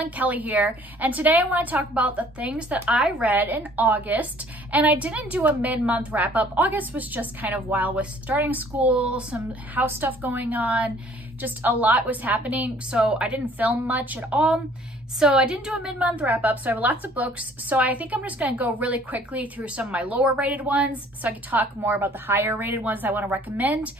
everyone, Kelly here, and today I want to talk about the things that I read in August. And I didn't do a mid-month wrap-up. August was just kind of wild with starting school, some house stuff going on, just a lot was happening, so I didn't film much at all. So I didn't do a mid-month wrap-up, so I have lots of books. So I think I'm just going to go really quickly through some of my lower rated ones so I can talk more about the higher rated ones I want to recommend.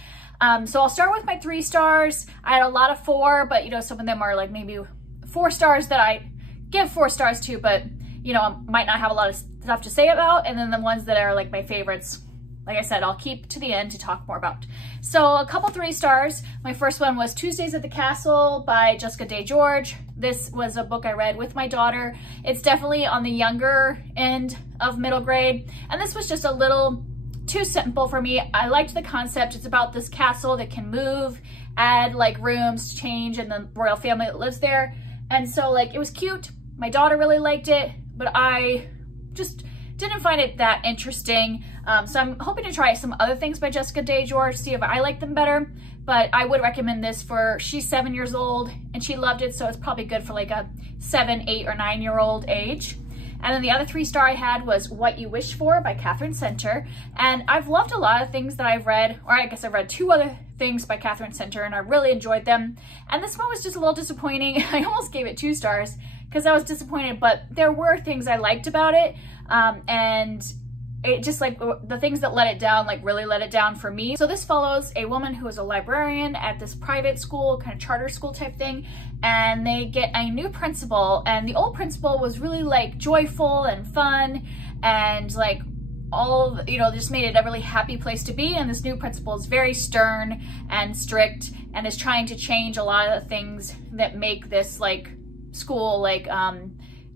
So I'll start with my 3 stars. I had a lot of 4, but you know, some of them are like maybe 4 stars that I give 4 stars to, but you know, I might not have a lot of stuff to say about. And then the ones that are like my favorites, like I said, I'll keep to the end to talk more about. So a couple 3 stars. My first one was Tuesdays at the Castle by Jessica Day George. This was a book I read with my daughter. It's definitely on the younger end of middle grade. And this was just a little too simple for me. I liked the concept. It's about this castle that can move, add like rooms, change, and the royal family that lives there. And so like, it was cute. My daughter really liked it, but I just didn't find it that interesting. So I'm hoping to try some other things by Jessica Day George, see if I like them better. But I would recommend this for, she's 7 years old and she loved it. So it's probably good for like a 7, 8, or 9-year-old age. And then the other 3 star I had was What You Wish For by Katherine Center. And I've loved a lot of things that I've read, or I guess I've read 2 other things by Katherine Center and I really enjoyed them. And this one was just a little disappointing. I almost gave it 2 stars because I was disappointed, but there were things I liked about it. And it just like the things that let it down, like really let it down for me. So this follows a woman who is a librarian at this private school, kind of charter school type thing, and they get a new principal, and the old principal was really like joyful and fun and like all of, you know, just made it a really happy place to be. And this new principal is very stern and strict and is trying to change a lot of the things that make this like school like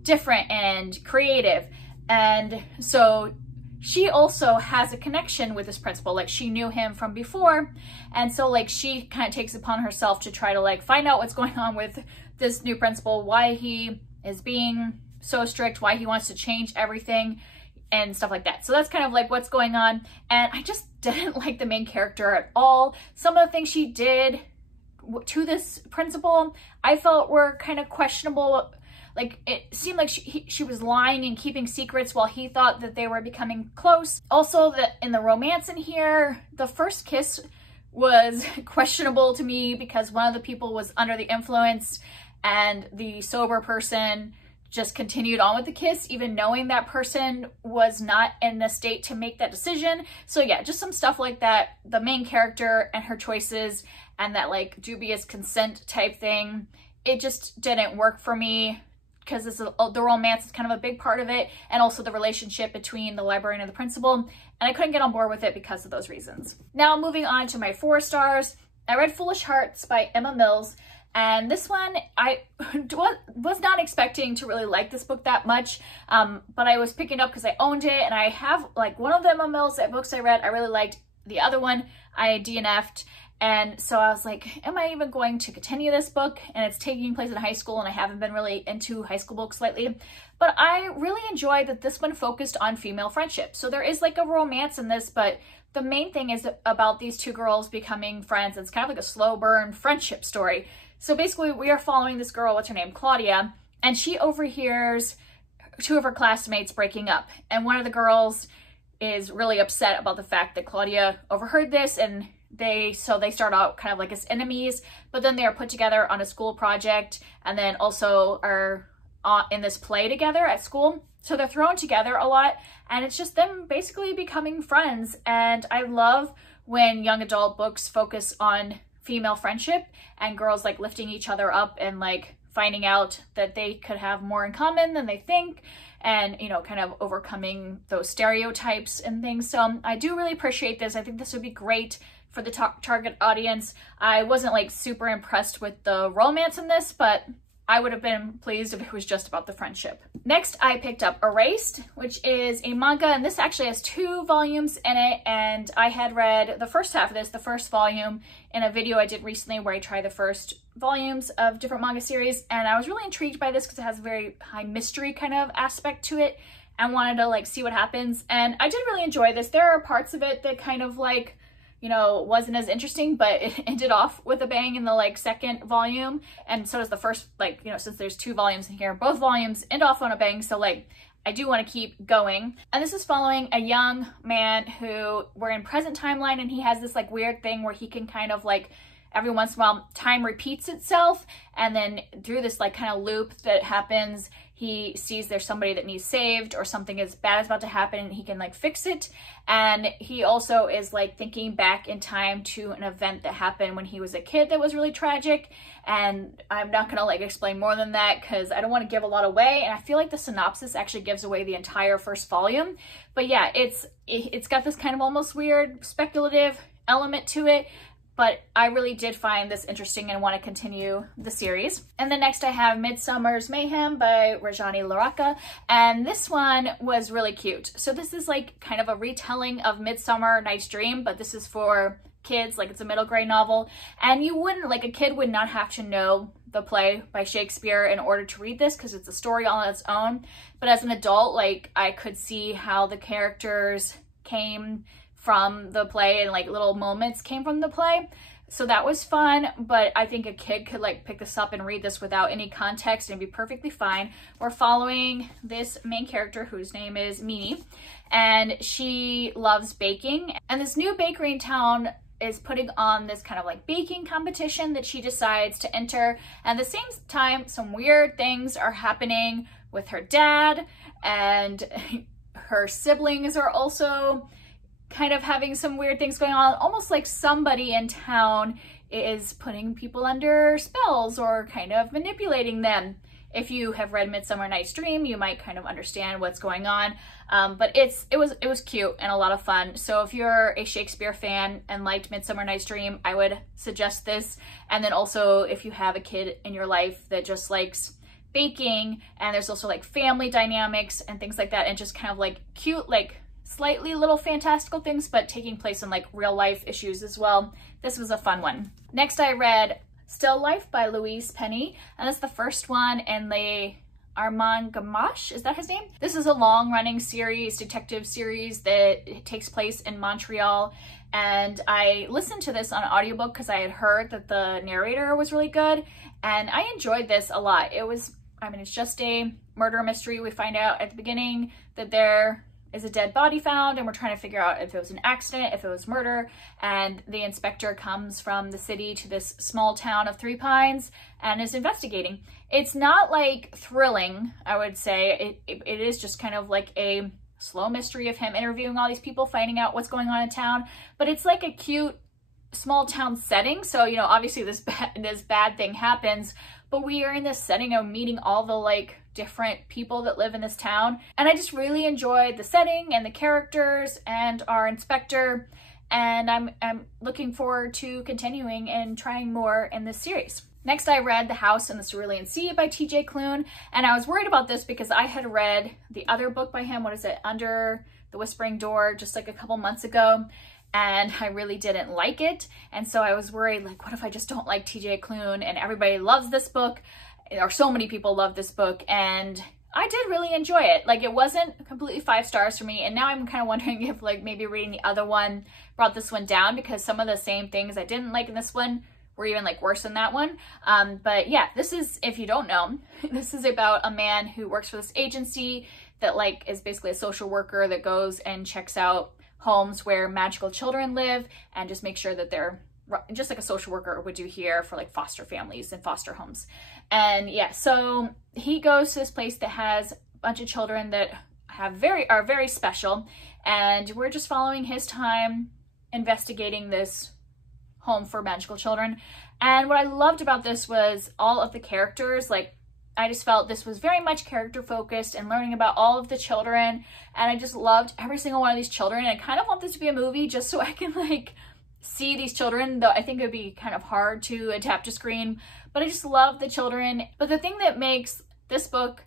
different and creative. And so she also has a connection with this principal, like she knew him from before. And so like she kind of takes upon herself to try to like find out what's going on with this new principal, why he is being so strict, why he wants to change everything and stuff like that. So that's kind of like what's going on. And I just didn't like the main character at all. Some of the things she did to this principal, I felt were kind of questionable. Like it seemed like she was lying and keeping secrets while he thought that they were becoming close. Also, that in the romance in here, the first kiss was questionable to me because one of the people was under the influence and the sober person just continued on with the kiss, even knowing that person was not in the state to make that decision. So yeah, just some stuff like that. The main character and her choices and that like dubious consent type thing, it just didn't work for me, because the romance is kind of a big part of it, and also the relationship between the librarian and the principal, and I couldn't get on board with it because of those reasons. Now moving on to my 4 stars, I read Foolish Hearts by Emma Mills, and this one, I was not expecting to really like this book that much, but I was picking it up because I owned it, and I have like one of the Emma Mills books I read, I really liked. The other one, I DNF'd. And so I was like, am I even going to continue this book? And it's taking place in high school, and I haven't been really into high school books lately. But I really enjoyed that this one focused on female friendship. So there is like a romance in this, but the main thing is about these 2 girls becoming friends. It's kind of like a slow burn friendship story. So basically we are following this girl, what's her name, Claudia, and she overhears 2 of her classmates breaking up. And one of the girls is really upset about the fact that Claudia overheard this, and they start out kind of like as enemies, but then they are put together on a school project, and then also are in this play together at school. So they're thrown together a lot, and it's just them basically becoming friends. And I love when young adult books focus on female friendship and girls like lifting each other up and like finding out that they could have more in common than they think, and you know, kind of overcoming those stereotypes and things. So I do really appreciate this. I think this would be great for the target audience. I wasn't like super impressed with the romance in this, but I would have been pleased if it was just about the friendship. Next, I picked up Erased, which is a manga, and this actually has 2 volumes in it, and I had read the first half of this, the first volume, in a video I did recently where I tried the first volumes of different manga series, and I was really intrigued by this because it has a very high mystery kind of aspect to it, and wanted to like see what happens, and I did really enjoy this. There are parts of it that kind of like, you know, wasn't as interesting, but it ended off with a bang in the like second volume. And so does the first, like, you know, since there's 2 volumes in here, both volumes end off on a bang. So like, I do want to keep going. And this is following a young man who, we're in present timeline, and he has this like weird thing where he can kind of like, every once in a while, time repeats itself. And then through this like kind of loop that happens, he sees there's somebody that needs saved or something as bad is about to happen, and he can like fix it. And he also is like thinking back in time to an event that happened when he was a kid that was really tragic. And I'm not gonna like explain more than that because I don't want to give a lot away. And I feel like the synopsis actually gives away the entire first volume. But yeah, it's got this kind of almost weird speculative element to it. But I really did find this interesting and want to continue the series. And then next I have Midsummer's Mayhem by Rajani LaRocca. And this one was really cute. So this is like kind of a retelling of Midsummer Night's Dream, but this is for kids, like it's a middle grade novel. And you wouldn't, like a kid would not have to know the play by Shakespeare in order to read this because it's a story all on its own. But as an adult, like I could see how the characters came from the play and like little moments came from the play. So that was fun, but I think a kid could like pick this up and read this without any context and be perfectly fine. We're following this main character whose name is Mimi, and she loves baking. And this new bakery in town is putting on this kind of like baking competition that she decides to enter. And at the same time, some weird things are happening with her dad, and her siblings are also kind of having some weird things going on, almost like somebody in town is putting people under spells or kind of manipulating them. If you have read Midsummer Night's Dream, you might kind of understand what's going on. But it was cute and a lot of fun. So if you're a Shakespeare fan and liked Midsummer Night's Dream, I would suggest this. And then also if you have a kid in your life that just likes baking, and there's also like family dynamics and things like that, and just kind of like cute, like slightly little fantastical things, but taking place in like real life issues as well. This was a fun one. Next I read Still Life by Louise Penny, and that's the first one in the Armand Gamache, is that his name? This is a long-running series, detective series that takes place in Montreal, and I listened to this on an audiobook because I had heard that the narrator was really good, and I enjoyed this a lot. It was, I mean, it's just a murder mystery. We find out at the beginning that there is a dead body found, and we're trying to figure out if it was an accident, if it was murder, and the inspector comes from the city to this small town of Three Pines and is investigating. It's not like thrilling, I would say. It is just kind of like a slow mystery of him interviewing all these people, finding out what's going on in town, but it's like a cute small town setting. So, you know, obviously this bad thing happens, but we are in this setting of meeting all the like different people that live in this town. And I just really enjoyed the setting and the characters and our inspector. And I'm looking forward to continuing and trying more in this series. Next, I read The House in the Cerulean Sea by TJ Klune. And I was worried about this because I had read the other book by him, what is it, Under the Whispering Door, just like a couple months ago. And I really didn't like it. And so I was worried, like, what if I just don't like TJ Klune and everybody loves this book, or so many people love this book, and I did really enjoy it. Like, it wasn't completely 5 stars for me, and now I'm kind of wondering if like maybe reading the other one brought this one down, because some of the same things I didn't like in this one were even like worse than that one. But yeah, this is, if you don't know, this is about a man who works for this agency that like is basically a social worker that goes and checks out homes where magical children live and just make sure that they're just like a social worker would do here for like foster families and foster homes. And yeah, so he goes to this place that has a bunch of children that are very special, and we're just following his time investigating this home for magical children. And what I loved about this was all of the characters. Like, I just felt this was very much character focused and learning about all of the children, and I just loved every single one of these children. And I kind of want this to be a movie just so I can like see these children, though I think it would be kind of hard to adapt to screen, but I just love the children. But the thing that makes this book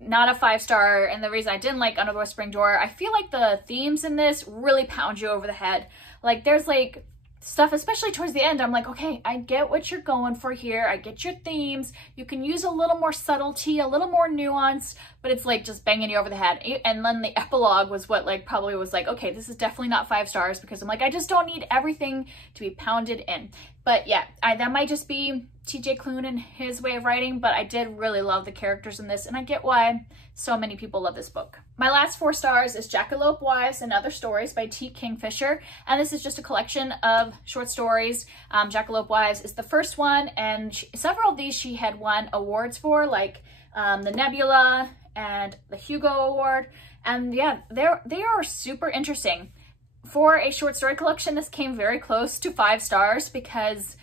not a 5-star, and the reason I didn't like Under the Whispering Door, I feel like the themes in this really pound you over the head. Like, there's like stuff, especially towards the end, I'm like, okay, I get what you're going for here. I get your themes. You can use a little more subtlety, a little more nuance, but it's like just banging you over the head. And then the epilogue was what like probably was like, okay, this is definitely not 5 stars, because I'm like, I just don't need everything to be pounded in. But yeah, that might just be TJ Klune and his way of writing, but I did really love the characters in this, and I get why so many people love this book. My last 4 stars is Jackalope Wives and Other Stories by T. Kingfisher, and this is just a collection of short stories. Jackalope Wives is the first one, and several of these she had won awards for, like the Nebula and the Hugo Award, and yeah, they are super interesting. For a short story collection, this came very close to 5 stars because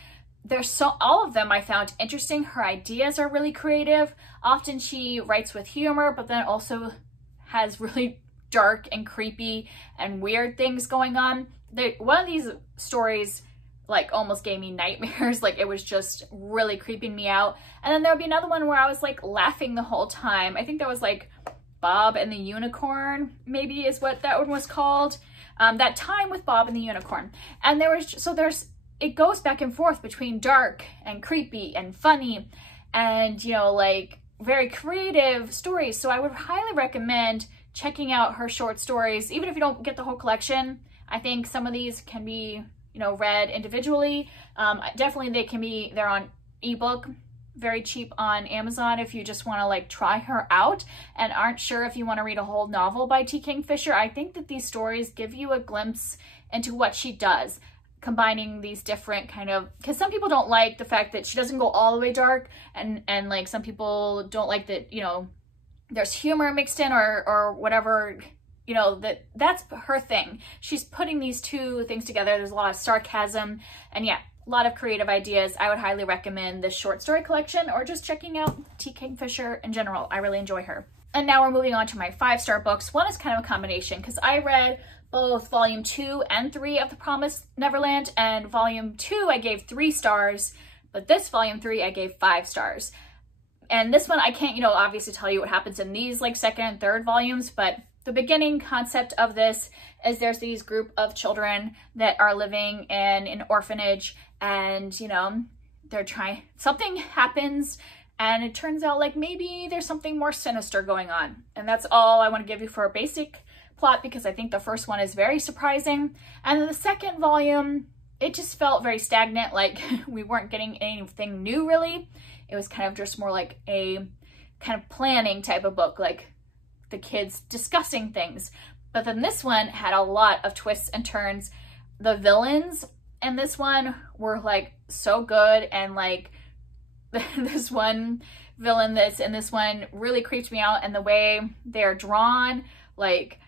all of them I found interesting. Her ideas are really creative. Often she writes with humor, but then also has really dark and creepy and weird things going on. One of these stories like almost gave me nightmares. Like it was just really creeping me out. And then there would be another one where I was like laughing the whole time. I think that was like Bob and the Unicorn, maybe is what that one was called. That Time with Bob and the Unicorn. And it goes back and forth between dark and creepy and funny and, you know, like very creative stories. So I would highly recommend checking out her short stories, even if you don't get the whole collection. I think some of these can be, you know, read individually. Definitely they're on ebook, very cheap on Amazon if you just want to like try her out and aren't sure if you want to read a whole novel by T. Kingfisher. I think that these stories give you a glimpse into what she does, combining these different kind of, because some people don't like the fact that she doesn't go all the way dark, and like some people don't like that, you know, there's humor mixed in or whatever, you know, that's her thing. She's putting these two things together. There's a lot of sarcasm and yeah, a lot of creative ideas. I would highly recommend this short story collection or just checking out T. Kingfisher in general. I really enjoy her. And now we're moving on to my 5-star books. One is kind of a combination because I read both volume 2 and 3 of The Promised Neverland, and volume 2 I gave 3 stars, but this volume 3 I gave 5 stars. And this one I can't, you know, obviously tell you what happens in these like second and third volumes, but the beginning concept of this is there's these group of children that are living in an orphanage, and you know, something happens and it turns out like maybe there's something more sinister going on. And that's all I want to give you for a basic plot, because I think the first one is very surprising. And then the second volume, it just felt very stagnant, like we weren't getting anything new really. It was kind of just more like a kind of planning type of book, like the kids discussing things. But then this one had a lot of twists and turns. The villains in this one were like so good, and like this one villain that's in this one really creeped me out, and the way they're drawn like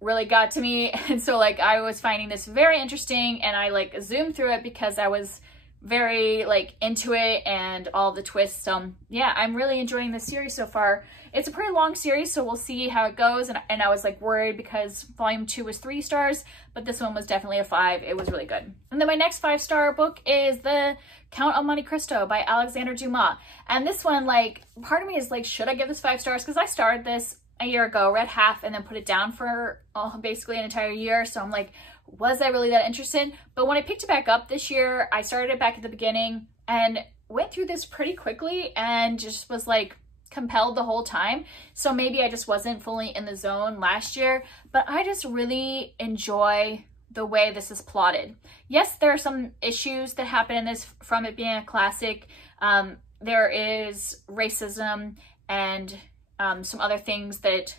really got to me. And so like I was finding this very interesting, and I like zoomed through it because I was very like into it and all the twists. Yeah, I'm really enjoying this series so far. It's a pretty long series, so we'll see how it goes. And I was like worried because volume 2 was 3 stars, but this one was definitely a 5. It was really good. And then my next 5-star book is The Count of Monte Cristo by Alexandre Dumas. And this one, like, part of me is like, should I give this 5 stars? Because I started this a year ago, read half, and then put it down for basically an entire year. So I'm like, was I really that interested? But when I picked it back up this year, I started it back at the beginning and went through this pretty quickly and just was like compelled the whole time. So maybe I just wasn't fully in the zone last year, but I just really enjoy the way this is plotted. Yes, there are some issues that happen in this from it being a classic. There is racism and some other things that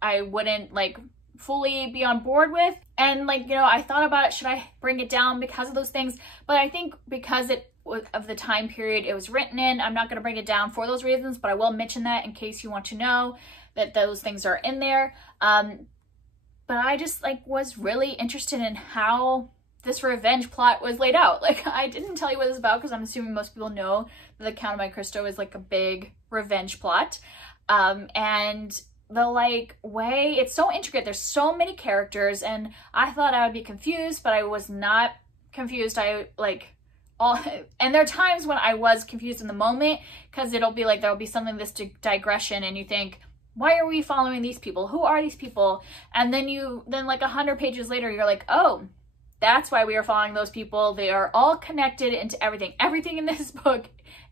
I wouldn't like fully be on board with. And like, you know, I thought about it, should I bring it down because of those things? But I think because of the time period it was written in, I'm not going to bring it down for those reasons, but I will mention that in case you want to know that those things are in there. But I just like was really interested in how this revenge plot was laid out. Like, I didn't tell you what it's about because I'm assuming most people know that The Count of Monte Cristo is like a big revenge plot. And the like way it's so intricate, there's so many characters, and I thought I would be confused, but I was not confused. And there are times when I was confused in the moment, because it'll be like there'll be something, this digression, and you think, why are we following these people? Who are these people? And then like 100 pages later, you're like, oh, That's why we are following those people. They are all connected into everything. Everything in this book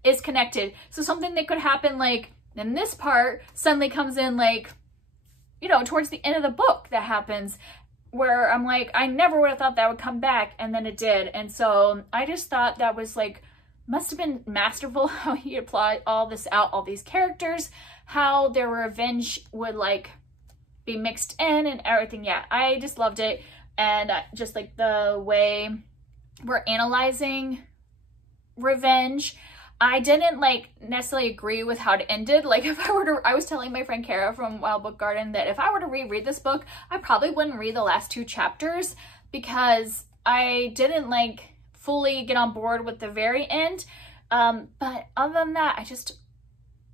is connected. So something that could happen like in this part suddenly comes in like, you know, towards the end of the book that happens, where I'm like, I never would have thought that would come back, and then it did. And so I just thought that was like, must have been masterful how he applied all this out, all these characters, how their revenge would like be mixed in and everything. Yeah, I just loved it. And just like the way we're analyzing revenge, I didn't like necessarily agree with how it ended. Like if I were to, I was telling my friend Kara from Wild Book Garden that if I were to reread this book, I probably wouldn't read the last 2 chapters because I didn't like fully get on board with the very end. But other than that, I just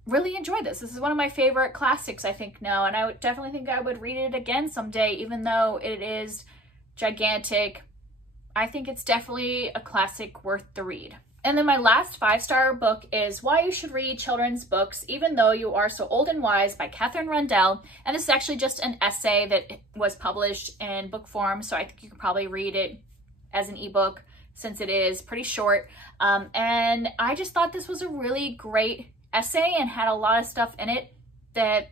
really enjoyed this. This is one of my favorite classics, I think, now, and I would definitely think I would read it again someday, even though it is gigantic. I think it's definitely a classic worth the read. And then my last 5-star book is Why You Should Read Children's Books Even Though You Are So Old and Wise by Katherine Rundell. And this is actually just an essay that was published in book form, so I think you could probably read it as an ebook since it is pretty short. And I just thought this was a really great essay and had a lot of stuff in it that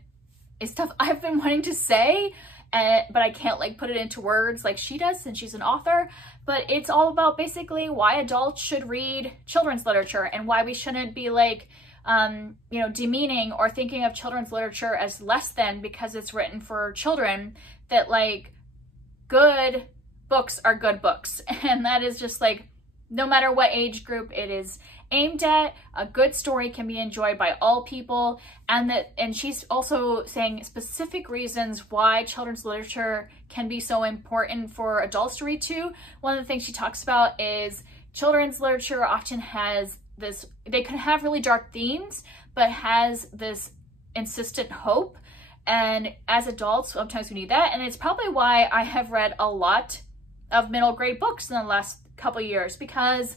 is stuff I've been wanting to say, but I can't like put it into words like she does since she's an author. But it's all about basically why adults should read children's literature and why we shouldn't be like, you know, demeaning or thinking of children's literature as less than because it's written for children, that like good books are good books. And that is just like, no matter what age group it is aimed at, a good story can be enjoyed by all people. And she's also saying specific reasons why children's literature can be so important for adults to read too. One of the things she talks about is children's literature often has this, they can have really dark themes, but has this insistent hope. And as adults, sometimes we need that. And it's probably why I have read a lot of middle grade books in the last couple years, because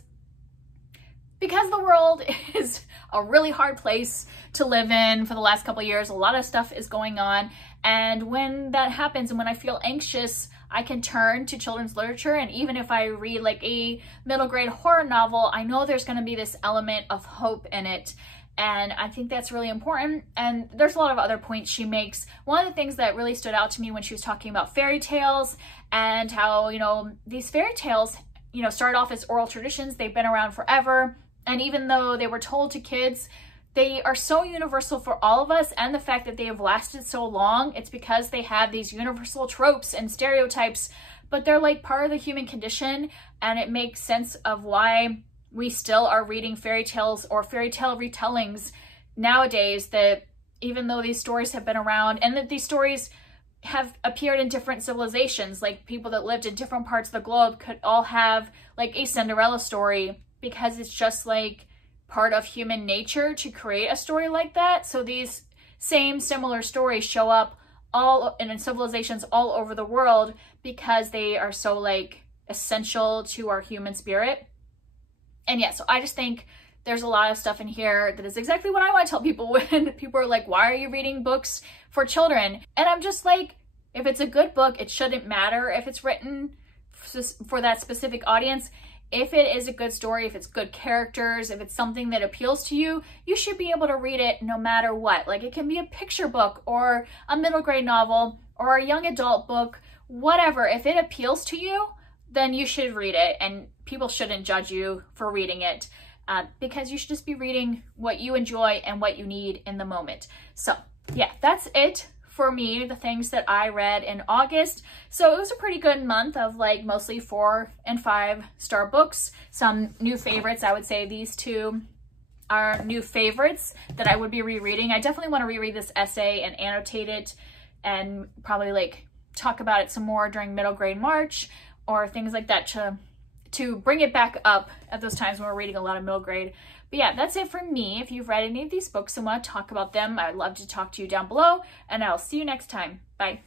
the world is a really hard place to live in for the last couple years. A lot of stuff is going on. And when that happens and when I feel anxious, I can turn to children's literature. And even if I read like a middle grade horror novel, I know there's going to be this element of hope in it. And I think that's really important. And there's a lot of other points she makes. One of the things that really stood out to me when she was talking about fairy tales and how, you know, these fairy tales, you know, started off as oral traditions. They've been around forever. And even though they were told to kids, they are so universal for all of us. And the fact that they have lasted so long, it's because they have these universal tropes and stereotypes, but they're like part of the human condition. And it makes sense of why we still are reading fairy tales or fairy tale retellings nowadays, that even though these stories have been around and that these stories have appeared in different civilizations, like people that lived in different parts of the globe could all have like a Cinderella story, because it's just like part of human nature to create a story like that. So these same similar stories show up all in civilizations all over the world because they are so like essential to our human spirit. And yeah, so I just think there's a lot of stuff in here that is exactly what I want to tell people when people are like, why are you reading books for children? And I'm just like, if it's a good book, it shouldn't matter if it's written for that specific audience. If it is a good story, if it's good characters, if it's something that appeals to you, you should be able to read it no matter what. Like it can be a picture book or a middle grade novel or a young adult book, whatever. If it appeals to you, then you should read it, and people shouldn't judge you for reading it because you should just be reading what you enjoy and what you need in the moment. So yeah, that's it for me, the things that I read in August. So it was a pretty good month of like mostly 4 and 5 star books. Some new favorites. I would say these two are new favorites that I would be rereading. I definitely want to reread this essay and annotate it and probably like talk about it some more during middle grade March or things like that to bring it back up at those times when we're reading a lot of middle grade. But yeah, that's it for me. If you've read any of these books and want to talk about them, I'd love to talk to you down below, and I'll see you next time. Bye.